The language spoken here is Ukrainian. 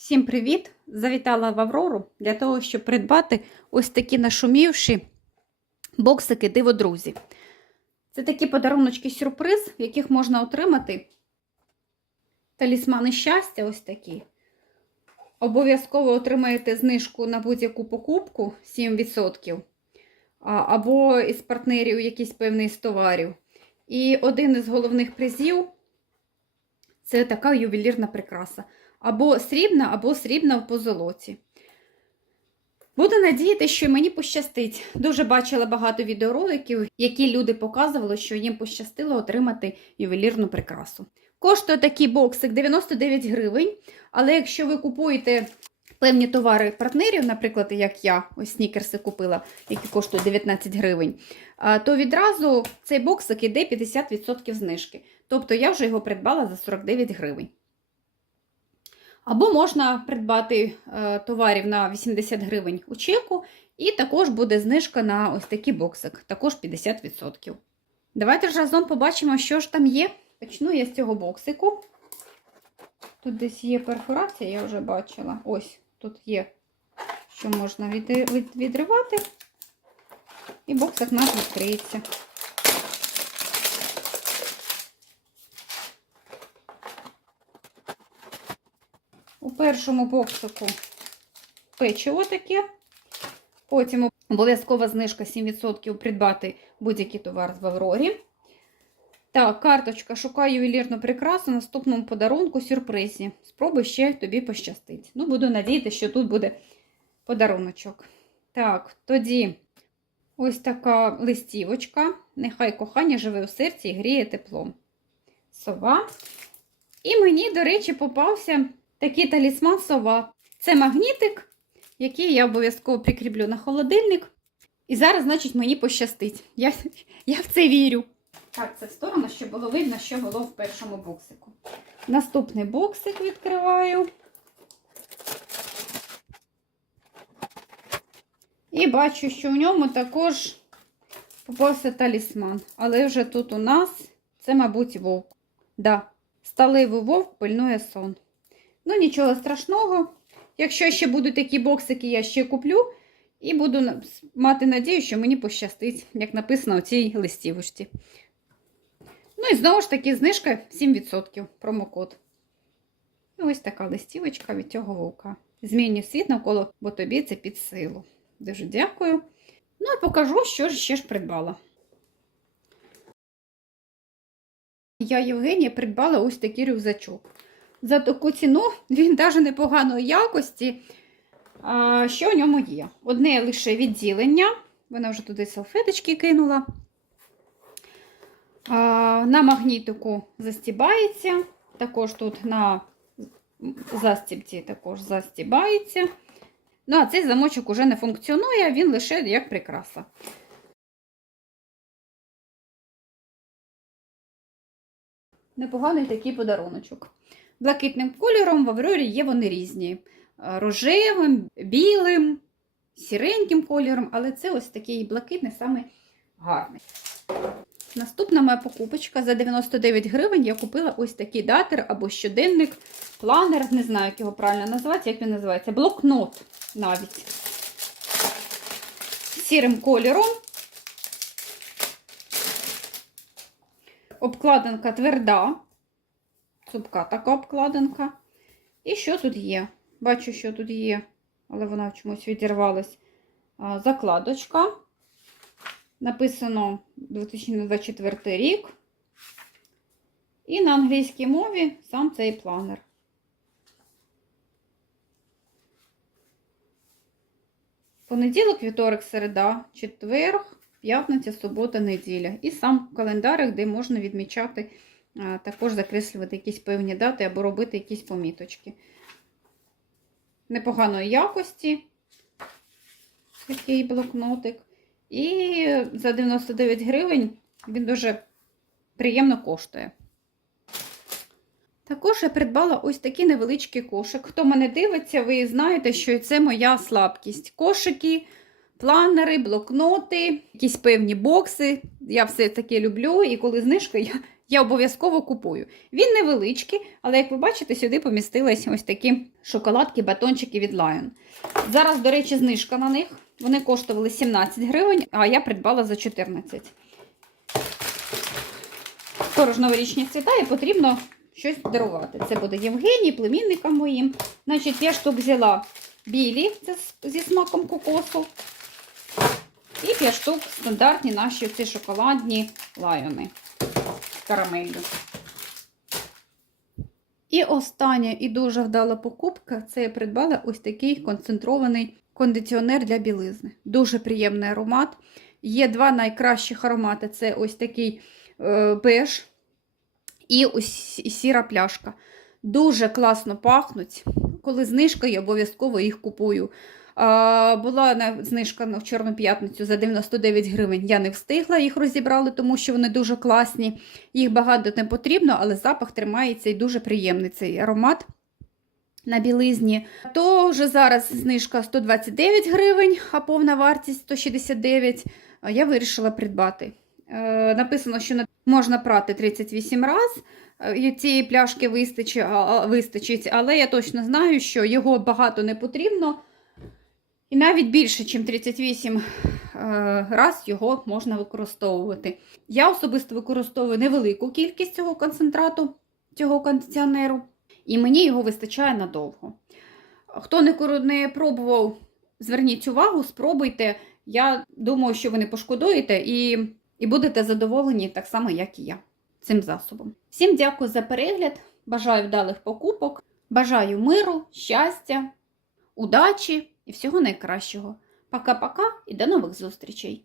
Всім привіт! Завітала в Аврору для того, щоб придбати ось такі нашумівші боксики Диво Друзі. Це такі подаруночки сюрприз, в яких можна отримати талісмани щастя, ось такі. Обов'язково отримаєте знижку на будь-яку покупку 7%, або із партнерів якийсь певний з товарів. І один із головних призів це така ювелірна прикраса. Або срібна, або срібна в позолоті. Буду надіятися, що мені пощастить. Дуже бачила багато відеороликів, які люди показували, що їм пощастило отримати ювелірну прикрасу. Коштує такий боксик 99 гривень, але якщо ви купуєте певні товари партнерів, наприклад, як я, ось снікерси купила, які коштують 19 гривень, то відразу цей боксик іде 50% знижки. Тобто я вже його придбала за 49 гривень. Або можна придбати е, товарів на 80 гривень у чеку, і також буде знижка на ось такий боксик, також 50%. Давайте ж разом побачимо, що ж там є. Почну я з цього боксику. Тут десь є перфорація, я вже бачила. Ось тут є, що можна від- від- відривати, і боксик у нас відкриється. У першому боксику печиво таке. Потім обов'язкова знижка 7% придбати будь-який товар в Аврорі. Так, карточка шукаю ювелірну прикрасу. Наступному подарунку сюрпризі. Спробуй ще тобі пощастить. Ну, буду надіятися, що тут буде подаруночок. Так, тоді ось така листівочка. Нехай кохання живе у серці і гріє теплом. Сова. І мені, до речі, попався такий талісман сова. Це магнітик, який я обов'язково прикріплю на холодильник. І зараз, значить, мені пощастить. Я, я в це вірю. Так, це в сторону, щоб було видно, що було в першому боксику. Наступний боксик відкриваю. І бачу, що в ньому також попався талісман. Але вже тут у нас це, мабуть, вовк. Да, сталевий вовк пильнує сон. Ну, нічого страшного. Якщо ще будуть такі боксики, я ще куплю. І буду мати надію, що мені пощастить, як написано у цій листівочці. Ну і знову ж таки, знижка 7% промокод. І ось така листівочка від цього вовка. Змінюй світ навколо, бо тобі це під силу. Дуже дякую. Ну і покажу, що ж ще ж придбала. Я Євгенія придбала ось такий рюкзачок. За таку ціну він навіть непоганої якості. Що в ньому є? Одне лише відділення. Вона вже туди салфеточки кинула. На магнітику застібається. Також тут на застібці також застібається. Ну, а цей замочок уже не функціонує, він лише як прикраса. Непоганий такий подаруночок. Блакитним кольором в Аврорі є вони різні. Е, Рожевим, білим, сіреньким кольором, але це ось такий блакитний, саме гарний. Наступна моя покупочка за 99 гривень я купила ось такий датер або щоденник, планер, не знаю, як його правильно назвати, як він називається, блокнот навіть. Сірим кольором. Обкладинка тверда, цупка така обкладинка. І що тут є? Бачу, що тут є, але вона чомусь відірвалась. Закладочка. Написано 2024 рік. І на англійській мові сам цей планер. Понеділок, вівторок, середа, четверг, п'ятниця, субота, неділя. І сам календарик, де можна відмічати, також закреслювати якісь певні дати або робити якісь поміточки. Непоганої якості такий блокнотик. І за 99 гривень він дуже приємно коштує. Також я придбала ось такий невеличкий кошик. Хто мене дивиться, ви знаєте, що це моя слабкість. Кошики, планери, блокноти, якісь певні бокси. Я все таке люблю, і коли знижка, я, я обов'язково купую. Він невеличкий, але як ви бачите, сюди помістились ось такі шоколадки, батончики від Lion. Зараз, до речі, знижка на них. Вони коштували 17 гривень, а я придбала за 14. Скоро новорічні свята і потрібно щось дарувати. Це буде Євгеній, племінникам моїм. Значить, я штук взяла білі, це зі смаком кокосу. І 5 штук стандартні наші ці шоколадні лайони карамеллю. І остання і дуже вдала покупка це я придбала ось такий концентрований кондиціонер для білизни. Дуже приємний аромат. Є два найкращих аромати: це ось такий е, беж і ось сіра пляшка. Дуже класно пахнуть. Коли знижка, я обов'язково їх купую. Була знижка в Чорну п'ятницю за 99 гривень. Я не встигла, їх розібрали, тому що вони дуже класні. Їх багато не потрібно, але запах тримається і дуже приємний цей аромат на білизні. То вже зараз знижка 129 гривень, а повна вартість 169. Я вирішила придбати. Е, написано, що на- можна прати 38 разів. І цієї пляшки вистачить, вистачить, але я точно знаю, що його багато не потрібно. І навіть більше, ніж 38 е, раз його можна використовувати. Я особисто використовую невелику кількість цього концентрату, цього кондиціонеру, і мені його вистачає надовго. Хто не, не пробував, зверніть увагу, спробуйте. Я думаю, що ви не пошкодуєте і, і будете задоволені так само, як і я цим засобом. Всім дякую за перегляд. Бажаю вдалих покупок, бажаю миру, щастя, удачі і всього найкращого. Пока-пока і до нових зустрічей!